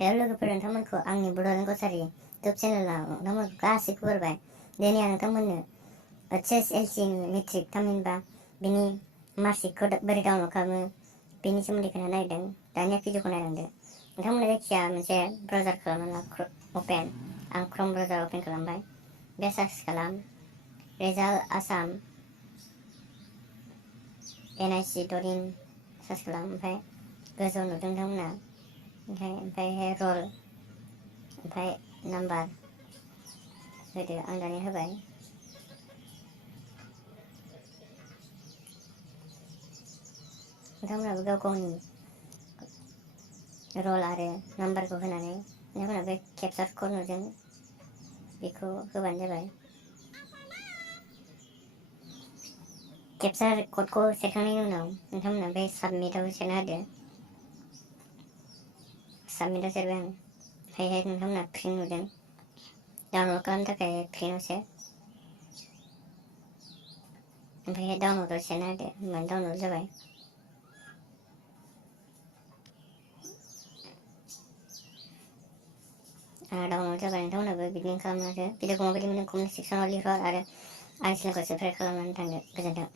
हेल' लोगोफोर, नोंथांमोनखौ आंनि बड'लेण्ड कसारी इउटुब चेनेलाव नोंथांमोनखौ गासैखौबो बरायबाय। दिनै आं नोंथांमोननो HSLC मेट्रिक थामहिनबा बिनि मार्कशिटखौ बोरै डाउनलड खालामो बेनि सोमोन्दै खोन्थानो नागिरदों। दानिया भिडिअखौ नायलांदो। नोंथांमोना जायखिया मोनसे ब्राउजार खालामना ला, अपेन। आं क्रम ब्राउजार अपेन खालामबाय। बे सार्च खालाम रिजाल्ट आसाम NIC.in सार्च खालाम। ओमफ्राय गोजौआव नुदों नोंथांमोना, ओमफ्राय रल, ओमफ्राय नाम्बार होदो। आं दानिया होबाय। नोंथांमोनाबो गाव गावनि रल आरो नाम्बारखौ होनानै नोंथांमोना बे केपचार कड नुदों बेखौ होबानो जाबाय। केपचार क'डखौ सेरखांनायनि उनाव नोंथांमोना बे साबमिटआव सेरना होदो। साबमिटआव सेरबाय आं। ओमफ्रायहाय नोंथांमोना प्रिन्ट नुदों, डाउनलड खालामनो थाखाय प्रिन्टआव सेर। ओमफ्रायहाय डाउनलडआव सेरना होदो, होमबानो डाउनलड जाबाय। डाउनलड जाबाय। नोंथांमोनाबो बिदिनो खालामनो हादो। भिडिअखौ माबायदि मोनदों कमेन्ट सेक्सनाव लिरहर आरो आंनि चेनेलखौ साबस्क्राइब खालामनानै थांदो। गोजोन्थों।